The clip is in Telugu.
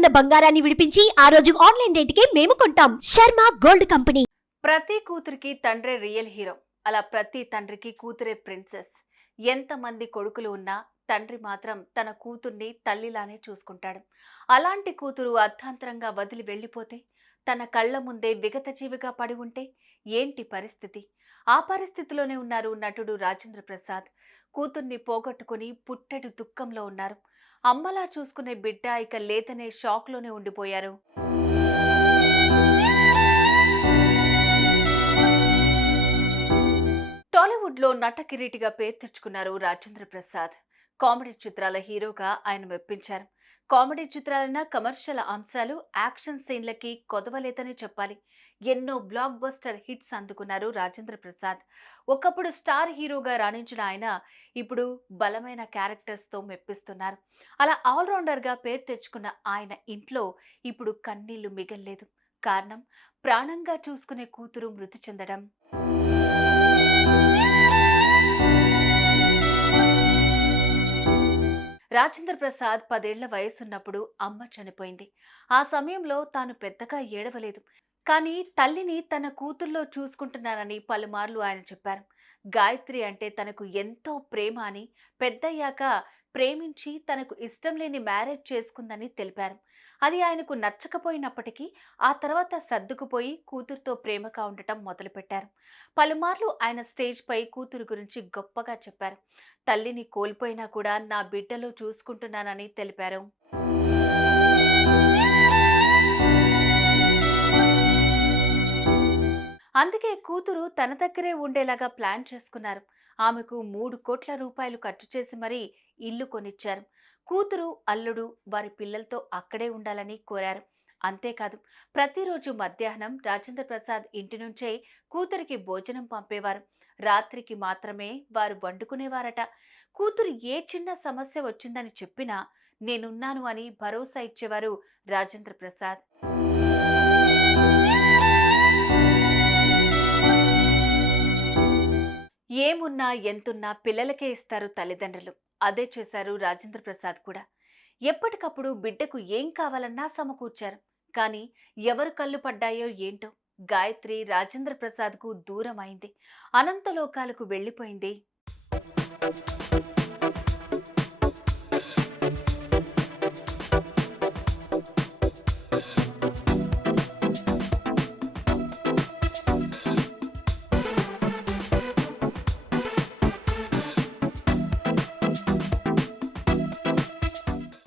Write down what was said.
ఉన్న బంగారాన్ని విడిపించి ఆ రోజు ఆన్లైన్ రేటుకే మేము కొంటాం. Sharma gold company. ప్రతి కూతురికి తండ్రే రియల్ హీరో. అలా ప్రతి తండ్రికి కూతురే ప్రిన్సెస్. ఎంతమంది కొడుకులు ఉన్నా తండ్రి మాత్రం తన కూతుర్ని తల్లిలానే చూసుకుంటాడు. అలాంటి కూతురు అర్థాంతరంగా వదిలి వెళ్ళిపోతే తన కళ్ళ ముందే విగత జీవిగా పడి ఉంటే ఏంటి పరిస్థితి? ఆ పరిస్థితిలోనే ఉన్నారు నటుడు రాజేంద్ర ప్రసాద్. కూతుర్ని పోగొట్టుకుని పుట్టెడు దుఃఖంలో ఉన్నారు. అమ్మలా చూసుకునే బిడ్డ ఇక లేతనే షాక్లోనే ఉండిపోయారు. నట కిరీటిగా పేరు తెచ్చుకున్నారు రాజేంద్ర ప్రసాద్. కామెడీ చిత్రాల హీరోగా ఆయన మెప్పించారు. కామెడీ చిత్రాలైన కమర్షియల్ అంశాలు యాక్షన్ సీన్లకి కొదవలేదని చెప్పాలి. ఎన్నో బ్లాక్ బస్టర్ హిట్స్ అందుకున్నారు రాజేంద్ర ప్రసాద్. ఒకప్పుడు స్టార్ హీరోగా రాణించిన ఆయన ఇప్పుడు బలమైన క్యారెక్టర్స్తో మెప్పిస్తున్నారు. అలా ఆల్రౌండర్గా పేరు తెచ్చుకున్న ఆయన ఇంట్లో ఇప్పుడు కన్నీళ్ళు మిగల్లేదు. కారణం ప్రాణంగా చూసుకునే కూతురు మృతి చెందడం. రాజేంద్ర ప్రసాద్ పదేళ్ళ వయసున్నప్పుడు అమ్మ చనిపోయింది. ఆ సమయంలో తాను పెద్దగా ఏడవలేదు. కానీ తల్లిని తన కూతుర్లో చూసుకుంటున్నానని పలుమార్లు ఆయన చెప్పారు. గాయత్రి అంటే తనకు ఎంతో ప్రేమ అని పెద్దయ్యాక ప్రేమించి తనకు ఇష్టం లేని మ్యారేజ్ చేసుకుందని తెలిపారు. అది ఆయనకు నచ్చకపోయినప్పటికీ ఆ తర్వాత సర్దుకుపోయి కూతురుతో ప్రేమగా ఉండటం మొదలుపెట్టారు. పలుమార్లు ఆయన స్టేజ్పై కూతురు గురించి గొప్పగా చెప్పారు. తల్లిని కోల్పోయినా కూడా నా బిడ్డలో చూసుకుంటున్నానని తెలిపారు. అందుకే కూతురు తన దగ్గరే ఉండేలాగా ప్లాన్ చేసుకున్నారు. ఆమెకు మూడు కోట్ల రూపాయలు ఖర్చు చేసి మరీ ఇల్లు కొనిచ్చారు. కూతురు అల్లుడు వారి పిల్లలతో అక్కడే ఉండాలని కోరారు. అంతేకాదు ప్రతిరోజు మధ్యాహ్నం రాజేంద్ర ప్రసాద్ ఇంటి నుంచే కూతురికి భోజనం పంపేవారు. రాత్రికి మాత్రమే వారు వండుకునేవారట. కూతురు ఏ చిన్న సమస్య వచ్చిందని చెప్పినా నేనున్నాను అని భరోసా ఇచ్చేవారు రాజేంద్ర ప్రసాద్. ఏమున్నా ఎంతున్నా పిల్లలకే ఇస్తారు తల్లిదండ్రులు. అదే చేశారు రాజేంద్ర ప్రసాద్ కూడా. ఎప్పటికప్పుడు బిడ్డకు ఏం కావాలన్నా సమకూర్చారు. కానీ ఎవరు కళ్ళు పడ్డాయో ఏంటో గాయత్రి రాజేంద్ర ప్రసాద్కు దూరం అయింది అనంతలోకాలకు వెళ్ళిపోయింది.